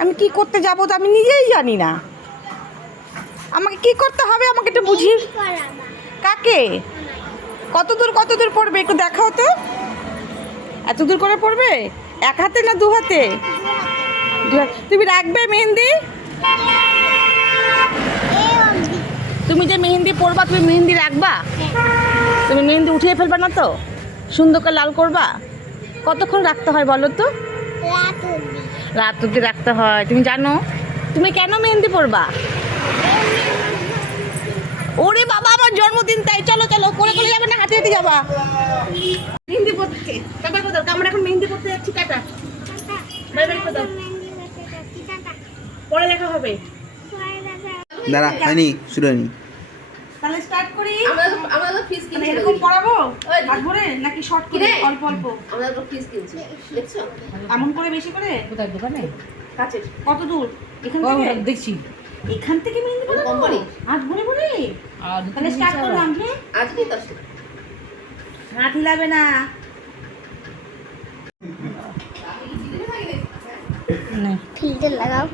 আমি কি করতে যাবো তো আমি নিজেই জানি না। আমাকে কি করতে হবে আমাকে একটু বুঝি। কাকে? কত দূর পড়বে একটু দেখাও তো। এত দূর করে পড়বে? এক হাতে না দু হাতে? তুমি রাখবে মেহেন্দি? তুমি যে মেহেন্দি পরবা তুমি মেহেন্দি রাখবা? তুমি মেহেন্দি উঠিয়ে ফেলবা না তো? সুন্দর করে লাল করবা? কতক্ষণ রাখতে হয় বলো তো? রাত অব্দি রাখতে হয়। তুমি জানো? তুমি কেন মেহেন্দি পরবা? ওরে বাবা আমার জন্মদিন তাই। চলো চলো করে করে যাবে না হাঁটে হেঁটে যাবা? মেহেন্দি পড়তে আমরা এখন মেহেন্দি পড়তে যাচ্ছি। টাটা বাই বাই করে দাও। পরে দেখা হবে। দাঁড়া হয়নি, শুরু হয়নি। তাহলে স্টার্ট করি। আমরা তো ফিস কিনছি এরকম পড়াবো হাত ভরে নাকি শর্ট করে অল্প অল্প? আমরা তো ফিস কিনছি দেখছো এমন করে বেশি করে? কোথায় দোকানে? কাছের কত দূর এখান ও থেকে? দেখছি। এখান থেকে মেহেন্দি পড়াবো কোম্পানি হাত ভরে ভরে? আর তাহলে স্টার্ট করলাম। হ্যাঁ আজকে তো হাত হিলাবে না। ফিল্টার লাগাও।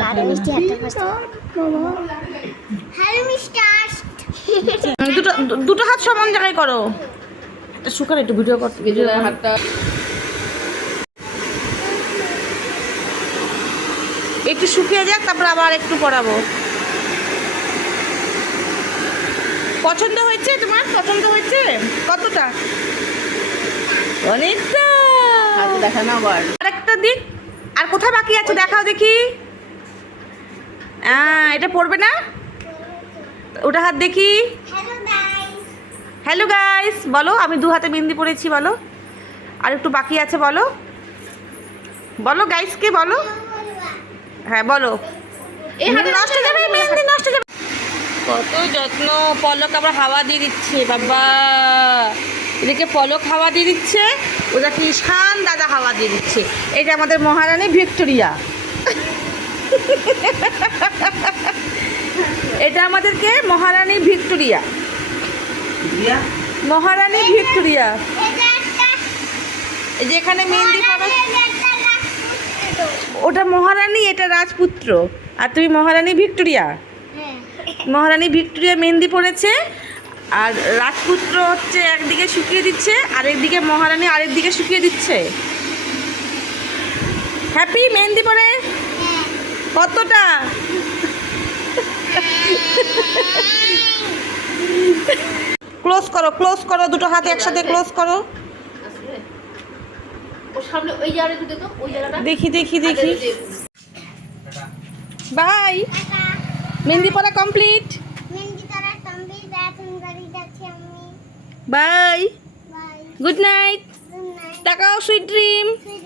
লাল মিষ্টি হাতে ফাস্ট। Hello mister. দুটো হাত সমান জায়গায় করো। এটা শুকার একটু ভিডিও করতে ভিডিও হাতটা একটু শুকিয়ে যাক তারপর আবার একটু পড়াবো। পছন্দ হয়েছে তোমার? পছন্দ হয়েছে? কতটা? অনেকটা। হাতে দেখা না আবার আরেকটা দিক। আর কোথায় বাকি আছে দেখাও দেখি। এটা পড়বে না? ওটা হাত দেখি। Hello guys. হ্যালো গাইস বলো। আমি দু হাতে মেহেন্দি পড়েছি বলো। আর একটু বাকি আছে বলো। বলো গাইসকে বলো। হ্যাঁ বলো। মেহেন্দি নষ্ট হয়ে যাবে, মেহেন্দি নষ্ট হয়ে যাবে। কত যত্ন। পলক আবার হাওয়া দিয়ে দিচ্ছে বাবা। এদিকে পলক হাওয়া দিয়ে দিচ্ছে, ওদেরকে ঈশান দাদা হাওয়া দিয়ে দিচ্ছে। এটা আমাদের মহারানী ভিক্টোরিয়া। এটা আমাদেরকে মহারানী ভিক্টোরিয়া। মহারানী ভিক্টোরিয়া। এই যে এখানে মেহেন্দি পড়া ওটা মহারানী, এটা রাজপুত্র। আর তুমি মহারানী ভিক্টোরিয়া। মহারানী ভিক্টোরিয়া মেহেন্দি পড়েছে আর রাজপুত্র হচ্ছে একদিকে শুকিয়ে দিচ্ছে আর একদিকে মহারানী আরেক দিকে শুকিয়ে দিচ্ছে। হ্যাপি মেহেন্দি পরে? কতটা? ক্লোজ করো, ক্লোজ করো, দুটো হাত একসাথে ক্লোজ করো। আসলে ওর সামনে ওই জায়গাটা ঢুকে তো ওই জায়গাটা দেখি দেখি দেখি। বাই। মেহেন্দি পরা কমপ্লিট। মেহেন্দি তারা কমপ্লিট। এখন বাড়ি যাচ্ছি আমি। Bye. Bye. Good night. Good night. তাকাও সুইট ড্রিম। সুইট